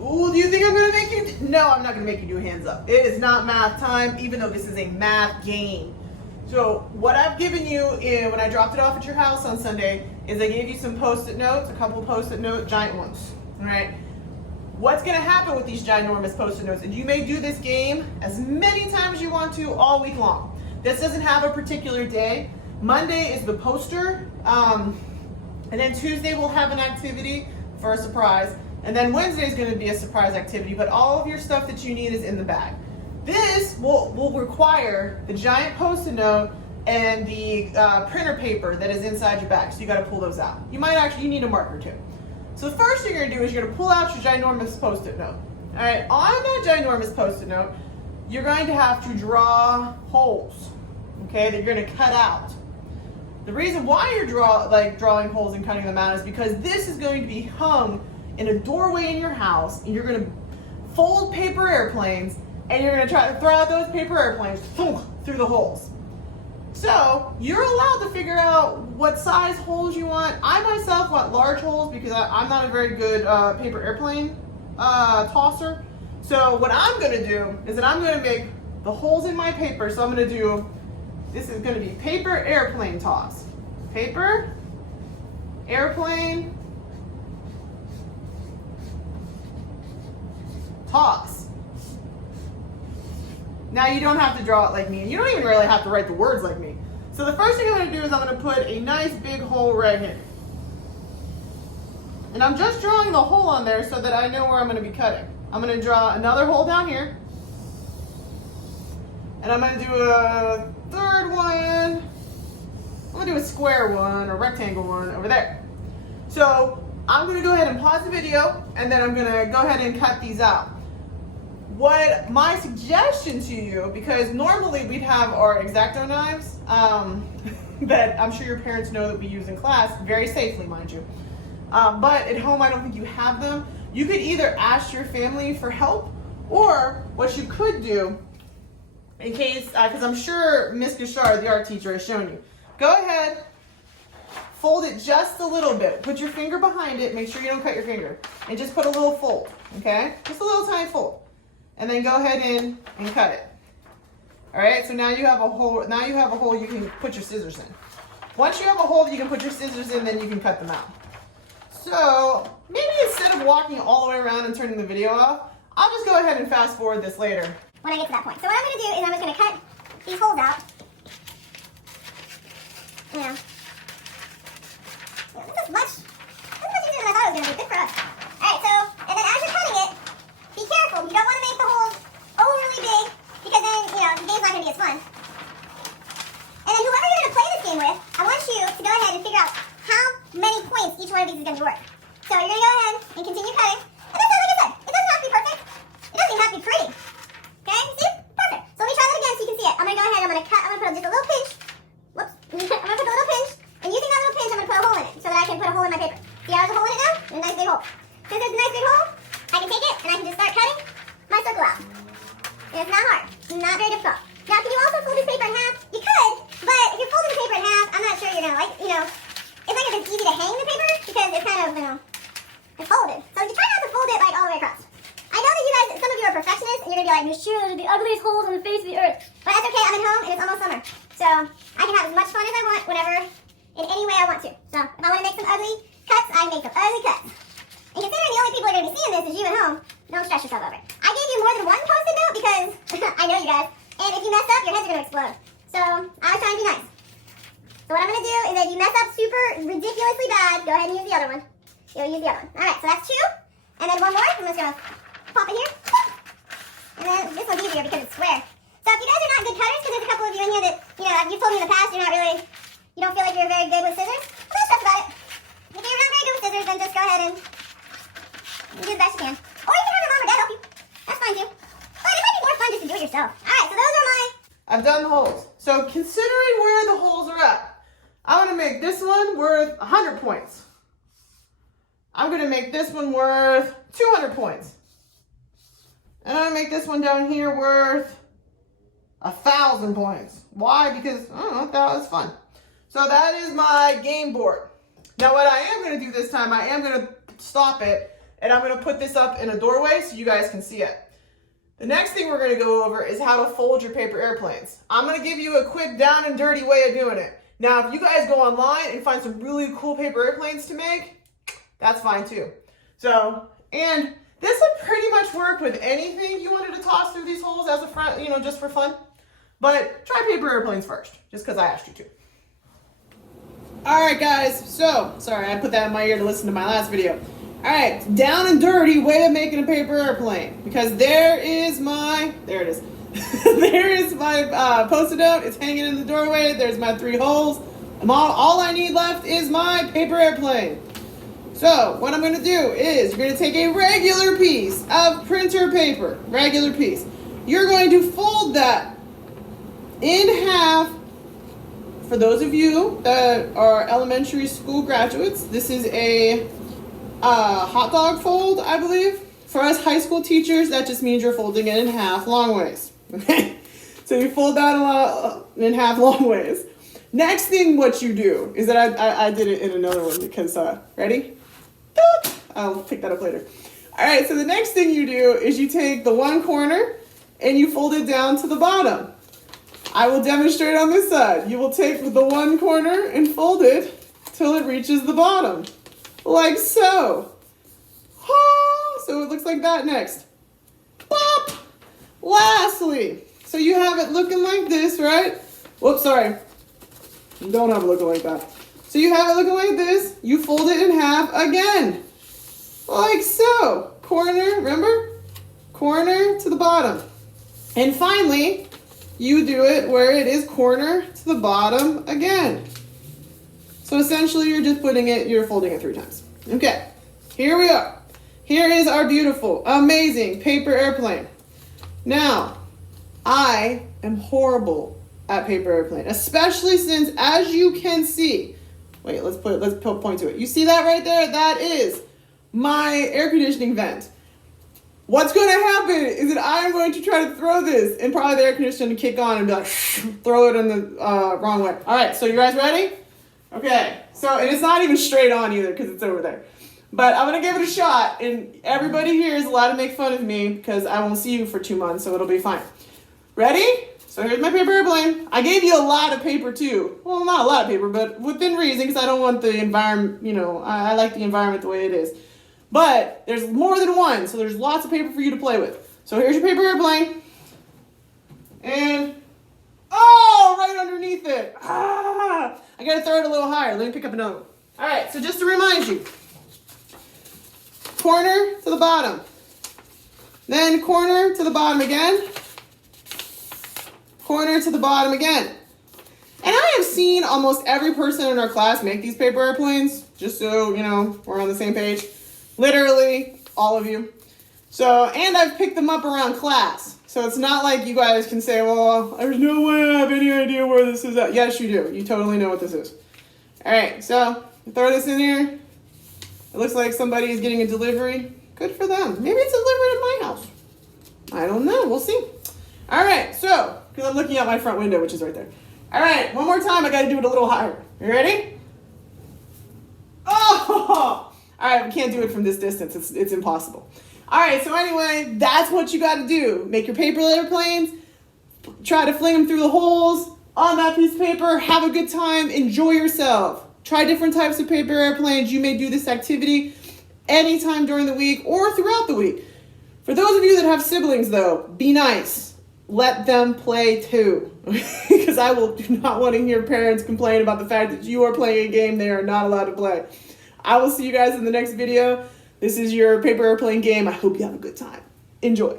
Ooh, do you think I'm gonna make you? No, I'm not gonna make you do hands up. It is not math time, even though this is a math game. So what I've given you when I dropped it off at your house on Sunday is I gave you some Post-it notes, a couple Post-it note giant ones. All right. What's gonna happen with these ginormous Post-it notes? And you may do this game as many times as you want to all week long. This doesn't have a particular day. Monday is the poster, and then Tuesday we'll have an activity for a surprise. And then Wednesday is going to be a surprise activity, but all of your stuff that you need is in the bag. This will require the giant Post-it note and the printer paper that is inside your bag, so you got to pull those out. You need a marker too. So the first thing you're going to do is you're going to pull out your ginormous Post-it note. All right, on that ginormous Post-it note, you're going to have to draw holes, okay, that you're going to cut out. The reason why you're drawing holes and cutting them out is because this is going to be hung in a doorway in your house, and you're going to fold paper airplanes, and you're going to try to throw out those paper airplanes through the holes. So you're allowed to figure out what size holes you want. I myself want large holes because I'm not a very good paper airplane tosser. So what I'm going to do is that I'm going to make the holes in my paper. So I'm going to do, this is going to be paper airplane toss. Paper airplane toss. Now you don't have to draw it like me, and you don't even really have to write the words like me. So the first thing I'm going to do is I'm going to put a nice big hole right here. And I'm just drawing the hole on there so that I know where I'm going to be cutting. I'm going to draw another hole down here. And I'm going to do a third one. I'm going to do a square one or rectangle one over there. So I'm going to go ahead and pause the video, and then I'm going to go ahead and cut these out. What my suggestion to you, because normally we'd have our X-Acto knives that I'm sure your parents know that we use in class, very safely, mind you. But at home, I don't think you have them. You could either ask your family for help, or what you could do, in case, because I'm sure Miss Gashar, the art teacher, has shown you. Go ahead, fold it just a little bit. Put your finger behind it. Make sure you don't cut your finger. And just put a little fold, okay? Just a little tiny fold. And then go ahead in and cut it. All right, so now you have a hole. Now you have a hole you can put your scissors in. Once you have a hole that you can put your scissors in, then you can cut them out. So maybe instead of walking all the way around and turning the video off, I'll just go ahead and fast forward this later. When I get to that point. So what I'm going to do is I'm just going to cut these holes out. You know. This is much easier than I thought it was going to be. Good for us. Alright, so, and then as you're cutting it, be careful. You don't want to make the holes overly big, because then, you know, the game's not going to be as fun. And then whoever you're going to play this game with, I want you to go ahead and figure out how many points each one of these is going to be worth. So you're going to go ahead and continue cutting. And that's like I said, it doesn't have to be perfect. It doesn't even have to be pretty. Okay, see? Perfect. So let me try that again so you can see it. I'm going to go ahead and I'm going to cut, I'm going to put just a little pinch. Whoops. I'm going to put a little pinch. And using that little pinch, I'm going to put a hole in it so that I can put a hole in my paper. See how there's a hole in it now? There's a nice big hole. Since there's a nice big hole, I can take it and I can just start cutting my circle out. And it's not hard. It's not very difficult. Now, can you also fold this paper in half? You could, but if you're folding the paper in half, I'm not sure you're going to like, you know, it's not going to be easy to hang the paper because it's kind of, you know, it's folded. So you try not to fold it like all the way across. I know that you guys, some of you are perfectionists, and you're going to be like, Miss Chirla, those are the ugliest holes on the face of the earth. But that's okay, I'm at home and it's almost summer. So I can have as much fun as I want whenever, in any way I want to. So if I want to make some ugly cuts, I can make some ugly cuts. And considering the only people who are going to be seeing this is you at home, don't stress yourself over it. I gave you more than one Post-it note because I know you guys. And if you mess up, your heads are going to explode. So I was trying to be nice. So what I'm going to do is if you mess up super ridiculously bad, go ahead and use the other one. You'll use the other one. Alright, so that's two. And then one more. I'm just going to pop it here. And then this one's easier because it's square. So if you guys are not good cutters, because there's a couple of you in here that, you know, you've told me in the past you don't feel like you're very good with scissors, well, don't stress about it. If you're not very good with scissors, then just go ahead and do the best you can. Or you can have your mom or dad help you. That's fine too. But it might be more fun just to do it yourself. Alright, so those are my... I've done the holes. So considering where the holes are at, I'm going to make this one worth 100 points. I'm going to make this one worth 200 points. And I'm going to make this one down here worth 1,000 points. Why? Because, I don't know, that was fun. So that is my game board. Now what I am going to do this time, I am going to stop it And I'm gonna put this up in a doorway so you guys can see it. The next thing we're gonna go over is how to fold your paper airplanes. I'm gonna give you a quick down and dirty way of doing it. Now, if you guys go online and find some really cool paper airplanes to make, that's fine too. So, and this would pretty much work with anything you wanted to toss through these holes as a front, just for fun. But try paper airplanes first, just because I asked you to. All right, guys. So, sorry, I put that in my ear to listen to my last video. All right, down and dirty way of making a paper airplane. Because there it is. There is my Post-it note. It's hanging in the doorway. There's my 3 holes. All I need left is my paper airplane. So what I'm going to do is you're going to take a regular piece of printer paper, regular piece. You're going to fold that in half. For those of you that are elementary school graduates, this is a hot dog fold, I believe. For us high school teachers, that just means you're folding it in half long ways. Okay? So you fold that in half long ways. Next thing what you do is that I did it in another one because, ready? I'll pick that up later. All right, so the next thing you do is you take the one corner and you fold it down to the bottom. I will demonstrate on this side. You will take the one corner and fold it till it reaches the bottom, like so. So it looks like that next. Pop! Lastly, so you have it looking like this, right? Whoops, sorry. You don't have it looking like that. So you have it looking like this. You fold it in half again, like so. Corner, remember? Corner to the bottom. And finally, you do it where it is corner to the bottom again. So essentially you're folding it 3 times. Okay, here we are. Here is our beautiful, amazing paper airplane. Now, I am horrible at paper airplane, especially since, as you can see, wait, let's point to it. You see that right there? That is my air conditioning vent. What's going to happen is that I am going to try to throw this and probably the air conditioner to kick on and be like, throw it in the wrong way. All right, so you guys ready? Okay, so, and it's not even straight on either because it's over there. But I'm going to give it a shot, and everybody here is allowed to make fun of me because I won't see you for 2 months, so it'll be fine. Ready? So here's my paper airplane. I gave you a lot of paper too. Well, not a lot of paper, but within reason because I don't want the environment, I like the environment the way it is. But there's more than one, so there's lots of paper for you to play with. So here's your paper airplane. And, right underneath it. I got to throw it a little higher. Let me pick up another one. All right, so just to remind you, corner to the bottom. Then corner to the bottom again. Corner to the bottom again. And I have seen almost every person in our class make these paper airplanes, just so, we're on the same page. Literally, all of you. So, and I've picked them up around class. So it's not like you guys can say, well, there's no way I have any idea where this is at. Yes, you do. You totally know what this is. All right, so throw this in here. It looks like somebody is getting a delivery. Good for them. Maybe it's delivered at my house. I don't know. We'll see. All right, so, because I'm looking out my front window, which is right there. All right, one more time. I got to do it a little higher. You ready? Oh! All right, we can't do it from this distance. It's impossible. All right, so anyway, that's what you got to do. Make your paper airplanes. Try to fling them through the holes on that piece of paper. Have a good time. Enjoy yourself. Try different types of paper airplanes. You may do this activity anytime during the week or throughout the week. For those of you that have siblings, though, be nice. Let them play too. Because I do not want to hear parents complain about the fact that you are playing a game they are not allowed to play. I will see you guys in the next video. This is your paper airplane game. I hope you have a good time. Enjoy.